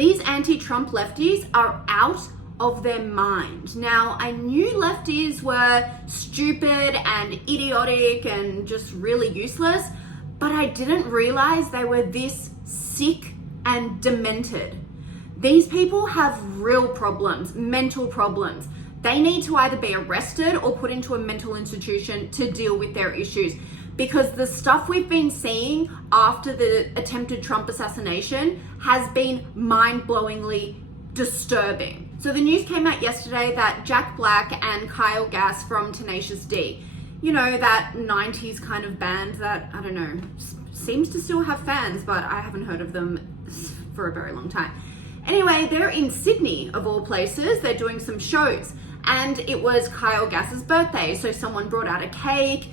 These anti-Trump lefties are out of their mind. Now, I knew lefties were stupid and idiotic and just really useless, but I didn't realize they were this sick and demented. These people have real problems, mental problems. They need to either be arrested or put into a mental institution to deal with their issues, because the stuff we've been seeing after the attempted Trump assassination has been mind-blowingly disturbing. So the news came out yesterday that Jack Black and Kyle Gass from Tenacious D, you know, that 90s kind of band that, I don't know, seems to still have fans, but I haven't heard of them for a very long time. Anyway, they're in Sydney, of all places. They're doing some shows. And it was Kyle Gass's birthday, so someone brought out a cake.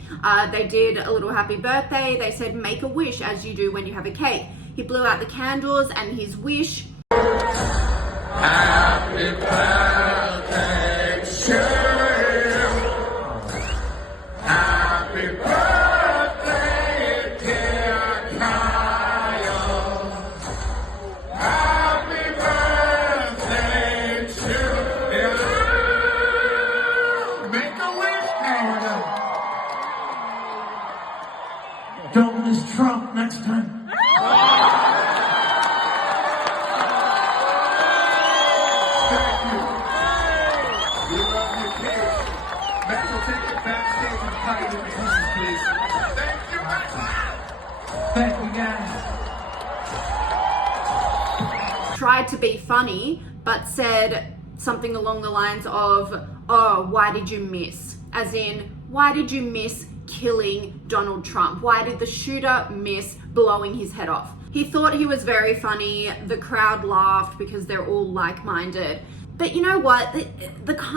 They did a little happy birthday. They said, make a wish as you do when you have a cake. He blew out the candles, and his wish... Happy birthday to you. Happy birthday, dear Kyle. Happy birthday to you. Make a wish, Canada. Don't miss Trump next time. Thank you, guys. Tried to be funny, but said something along the lines of, oh, why did you miss? As in, why did you miss killing Donald Trump? Why did the shooter miss blowing his head off? He thought he was very funny. The crowd laughed because they're all like-minded. But you know what?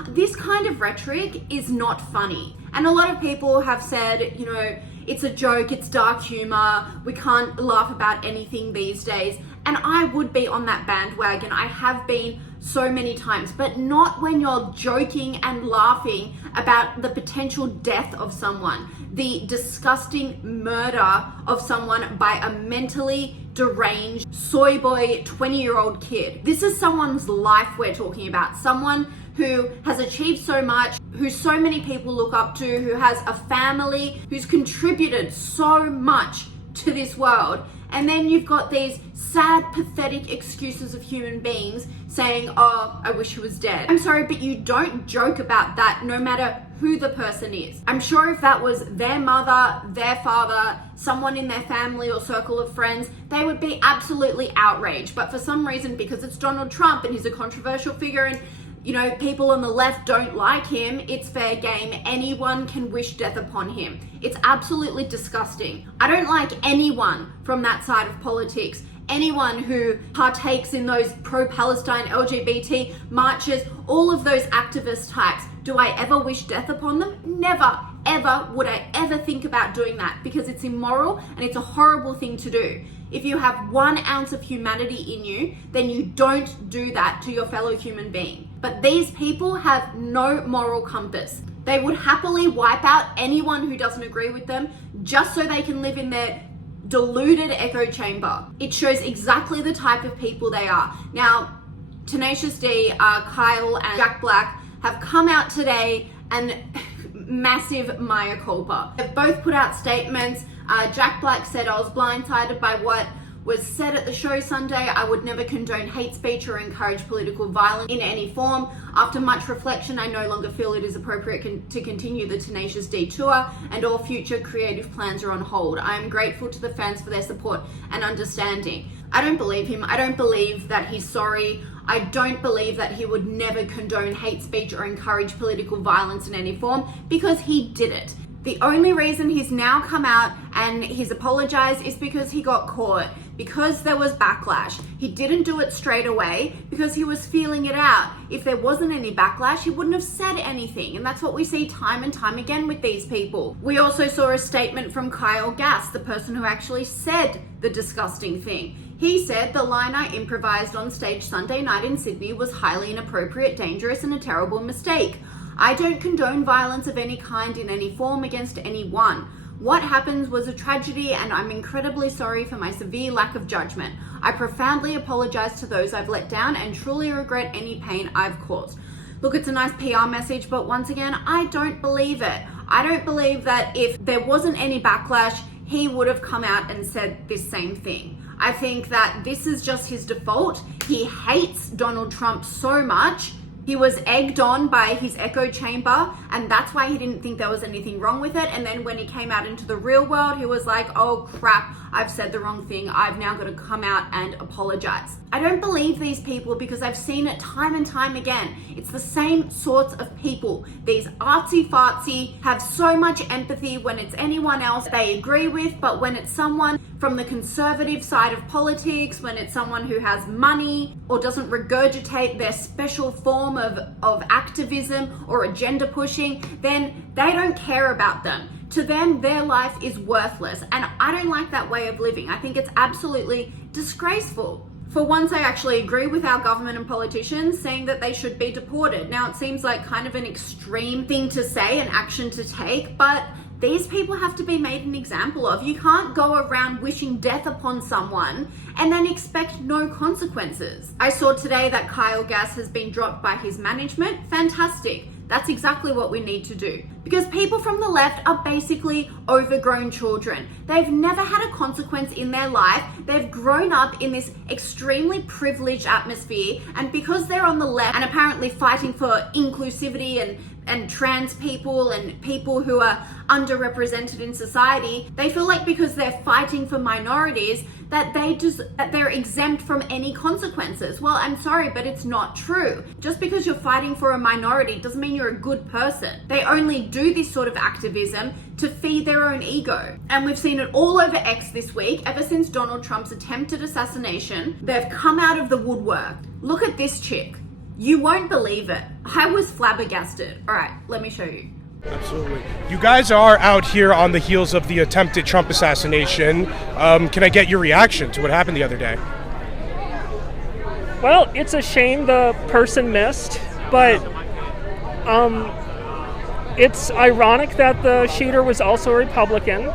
This kind of rhetoric is not funny. And a lot of people have said, you know, it's a joke, it's dark humor, we can't laugh about anything these days. And I would be on that bandwagon. I have been so many times, but not when you're joking and laughing about the potential death of someone, the disgusting murder of someone by a mentally deranged soy boy 20-year-old kid. This is someone's life we're talking about. Someone who has achieved so much, who so many people look up to, who has a family, who's contributed so much to this world. And then you've got these sad, pathetic excuses of human beings saying, oh, I wish he was dead. I'm sorry, but you don't joke about that no matter who the person is. I'm sure if that was their mother, their father, someone in their family or circle of friends, they would be absolutely outraged. But for some reason, because it's Donald Trump and he's a controversial figure and, you know, people on the left don't like him, it's fair game. Anyone can wish death upon him. It's absolutely disgusting. I don't like anyone from that side of politics. Anyone who partakes in those pro-Palestine LGBT marches, all of those activist types. Do I ever wish death upon them? Never, ever would I ever think about doing that, because it's immoral and it's a horrible thing to do. If you have 1 ounce of humanity in you, then you don't do that to your fellow human being. But these people have no moral compass. They would happily wipe out anyone who doesn't agree with them just so they can live in their deluded echo chamber. It shows exactly the type of people they are. Now, Tenacious D, Kyle and Jack Black have come out today and massive mea culpa. They've both put out statements. Jack Black said, I was blindsided by what was said at the show Sunday. I would never condone hate speech or encourage political violence in any form. After much reflection, I no longer feel it is appropriate to continue the Tenacious D tour, and all future creative plans are on hold. I am grateful to the fans for their support and understanding. I don't believe him. I don't believe that he's sorry. I don't believe that he would never condone hate speech or encourage political violence in any form, because he did it. The only reason he's now come out and he's apologized is because he got caught, because there was backlash. He didn't do it straight away because he was feeling it out. If there wasn't any backlash, he wouldn't have said anything. And that's what we see time and time again with these people. We also saw a statement from Kyle Gass, the person who actually said the disgusting thing. He said the line I improvised on stage Sunday night in Sydney was highly inappropriate, dangerous, and a terrible mistake. I don't condone violence of any kind in any form against anyone. What happened was a tragedy, and I'm incredibly sorry for my severe lack of judgment. I profoundly apologize to those I've let down and truly regret any pain I've caused. Look, it's a nice PR message, but once again, I don't believe it. I don't believe that if there wasn't any backlash, he would have come out and said this same thing. I think that this is just his default. He hates Donald Trump so much. He was egged on by his echo chamber, and that's why he didn't think there was anything wrong with it. And then when he came out into the real world, he was like, oh crap, I've said the wrong thing. I've now got to come out and apologize. I don't believe these people because I've seen it time and time again. It's the same sorts of people. These artsy fartsy have so much empathy when it's anyone else they agree with, but when it's someone from the conservative side of politics, when it's someone who has money or doesn't regurgitate their special form of activism or agenda pushing, then they don't care about them. To them, their life is worthless. And I don't like that way of living. I think it's absolutely disgraceful. For once, I actually agree with our government and politicians saying that they should be deported. Now, it seems like kind of an extreme thing to say, an action to take, but these people have to be made an example of. You can't go around wishing death upon someone and then expect no consequences. I saw today that Kyle Gass has been dropped by his management. Fantastic. That's exactly what we need to do. Because people from the left are basically overgrown children. They've never had a consequence in their life. They've grown up in this extremely privileged atmosphere. And because they're on the left and apparently fighting for inclusivity and trans people and people who are underrepresented in society, they feel like because they're fighting for minorities that they're exempt from any consequences. Well, I'm sorry, but it's not true. Just because you're fighting for a minority doesn't mean you're a good person. They only do this sort of activism to feed their own ego. And we've seen it all over X this week. Ever since Donald Trump's attempted assassination, they've come out of the woodwork. Look at this chick. You won't believe it. I was flabbergasted. All right, let me show you. Absolutely. You guys are out here on the heels of the attempted Trump assassination. Can I get your reaction to what happened the other day? Well, it's a shame the person missed, but it's ironic that the shooter was also a Republican,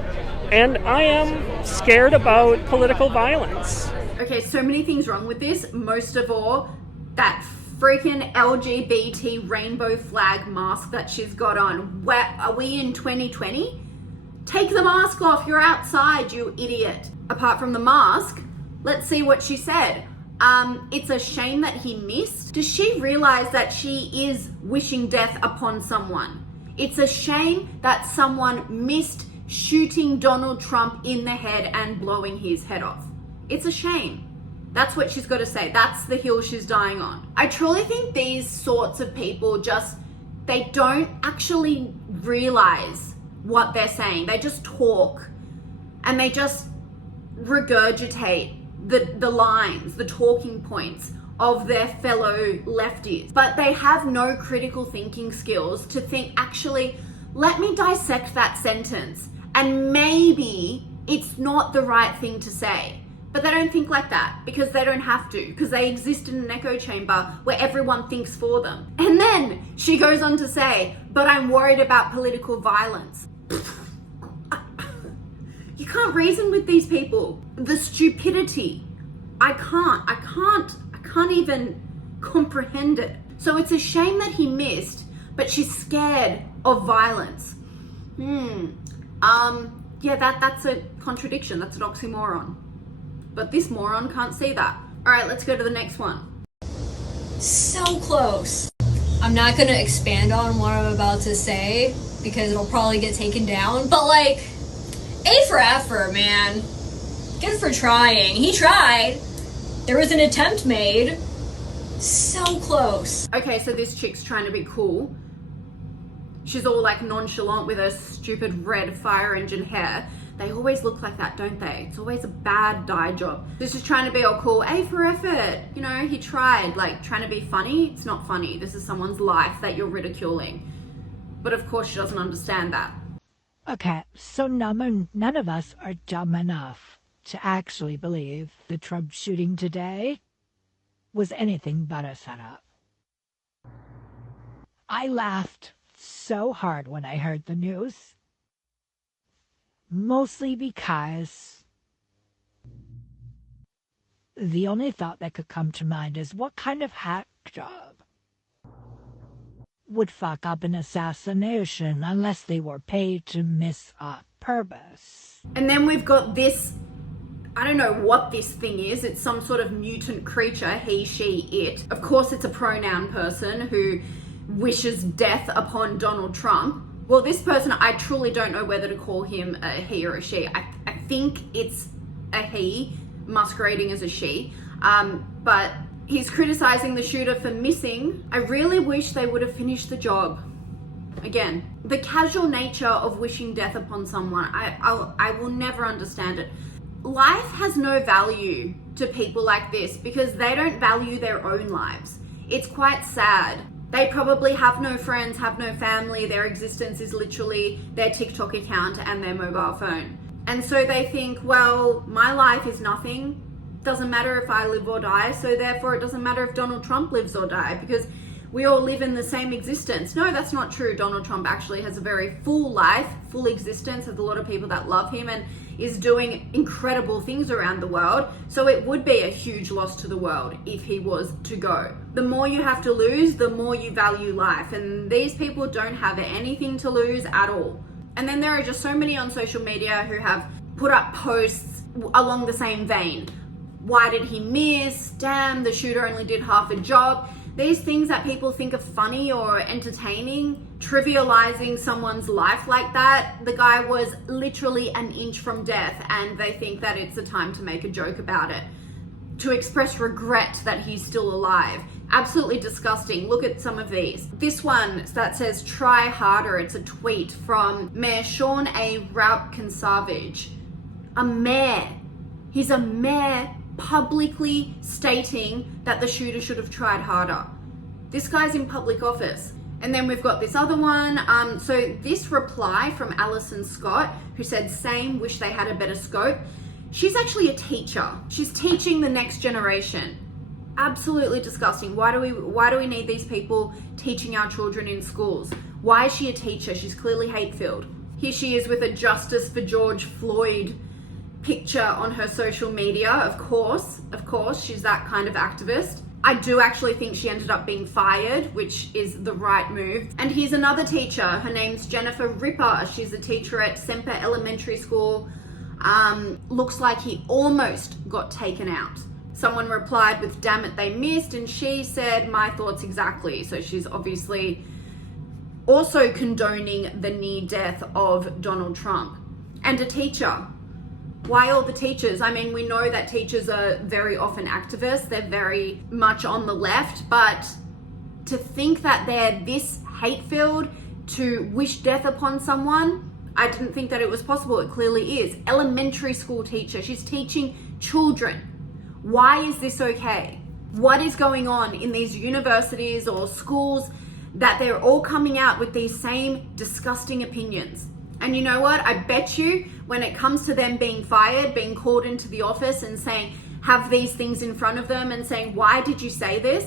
and I am scared about political violence. Okay, so many things wrong with this. Most of all, that freaking LGBT rainbow flag mask that she's got on. Where are we in 2020? Take the mask off. You're outside, you idiot. Apart from the mask, let's see what she said. It's a shame that he missed. Does she realize that she is wishing death upon someone? It's a shame that someone missed shooting Donald Trump in the head and blowing his head off. It's a shame. That's what she's got to say. That's the hill she's dying on. I truly think these sorts of people they don't actually realize what they're saying. They just talk and they just regurgitate the lines, the talking points of their fellow lefties. But they have no critical thinking skills to think, actually, let me dissect that sentence. And maybe it's not the right thing to say. But they don't think like that because they don't have to, because they exist in an echo chamber where everyone thinks for them. And then she goes on to say, but I'm worried about political violence. You can't reason with these people. The stupidity. I can't even comprehend it. So it's a shame that he missed, but she's scared of violence. Yeah, that's a contradiction. That's an oxymoron. But this moron can't see that. All right, let's go to the next one. So close. I'm not gonna expand on what I'm about to say because it'll probably get taken down, but like, A for effort, man. Good for trying. He tried. There was an attempt made. So close. Okay, so this chick's trying to be cool. She's all like nonchalant with her stupid red fire engine hair. They always look like that, don't they? It's always a bad dye job. This is trying to be all cool. A for effort. You know, he tried, like, trying to be funny. It's not funny. This is someone's life that you're ridiculing. But of course she doesn't understand that. Okay, so none of us are dumb enough to actually believe the Trump shooting today was anything but a setup. I laughed so hard when I heard the news. Mostly because the only thought that could come to mind is what kind of hack job would fuck up an assassination unless they were paid to miss a purpose. And then we've got this, I don't know what this thing is. It's some sort of mutant creature, he, she, it. Of course, it's a pronoun person who wishes death upon Donald Trump. Well, this person, I truly don't know whether to call him a he or a she. I think it's a he masquerading as a she. But he's criticizing the shooter for missing. I really wish they would have finished the job. Again, the casual nature of wishing death upon someone, I will never understand it. Life has no value to people like this because they don't value their own lives. It's quite sad. They probably have no friends, have no family. Their existence is literally their TikTok account and their mobile phone. And so they think, well, my life is nothing. Doesn't matter if I live or die. So therefore it doesn't matter if Donald Trump lives or die because we all live in the same existence. No, that's not true. Donald Trump actually has a very full life, full existence, has a lot of people that love him and is doing incredible things around the world. So it would be a huge loss to the world if he was to go. The more you have to lose, the more you value life. And these people don't have anything to lose at all. And then there are just so many on social media who have put up posts along the same vein. Why did he miss? Damn, the shooter only did half a job. These things that people think are funny or entertaining, trivializing someone's life like that. The guy was literally an inch from death and they think that it's a time to make a joke about it, to express regret that he's still alive. Absolutely disgusting. Look at some of these. This one that says try harder. It's a tweet from Mayor Sean A. Routkin-Savage. A mayor. He's a mayor publicly stating that the shooter should have tried harder. This guy's in public office. And then we've got this other one. So this reply from Alison Scott, who said, same, wish they had a better scope. She's actually a teacher. She's teaching the next generation. Absolutely disgusting. Why do we need these people teaching our children in schools? Why is she a teacher? She's clearly hate-filled. Here she is with a Justice for George Floyd picture on her social media. Of course, she's that kind of activist. I do actually think she ended up being fired, which is the right move. And here's another teacher. Her name's Jennifer Ripper. She's a teacher at Semper Elementary School. Looks like he almost got taken out. Someone replied with, damn it, they missed. And she said, my thoughts exactly. So she's obviously also condoning the near death of Donald Trump. And a teacher. Why all the teachers? I mean, we know that teachers are very often activists. They're very much on the left, but to think that they're this hate-filled to wish death upon someone, I didn't think that it was possible. It clearly is. Elementary school teacher. She's teaching children. Why is this okay? What is going on in these universities or schools that they're all coming out with these same disgusting opinions? And you know what? I bet you when it comes to them being fired, being called into the office and saying, have these things in front of them and saying, why did you say this?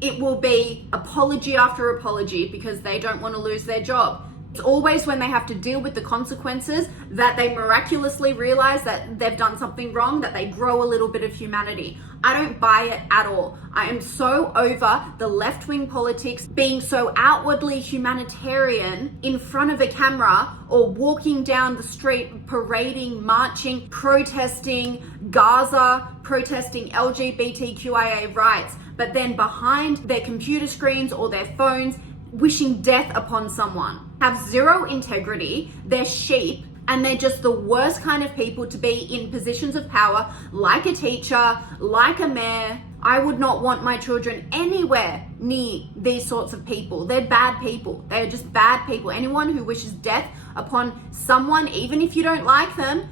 It will be apology after apology because they don't want to lose their job. It's always when they have to deal with the consequences that they miraculously realize that they've done something wrong, that they grow a little bit of humanity. I don't buy it at all. I am so over the left-wing politics being so outwardly humanitarian in front of a camera or walking down the street, parading, marching, protesting Gaza, protesting LGBTQIA rights, but then behind their computer screens or their phones, wishing death upon someone. Have zero integrity, they're sheep, and they're just the worst kind of people to be in positions of power, like a teacher, like a mayor. I would not want my children anywhere near these sorts of people. They're bad people. They're just bad people. Anyone who wishes death upon someone, even if you don't like them,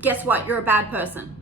guess what? You're a bad person.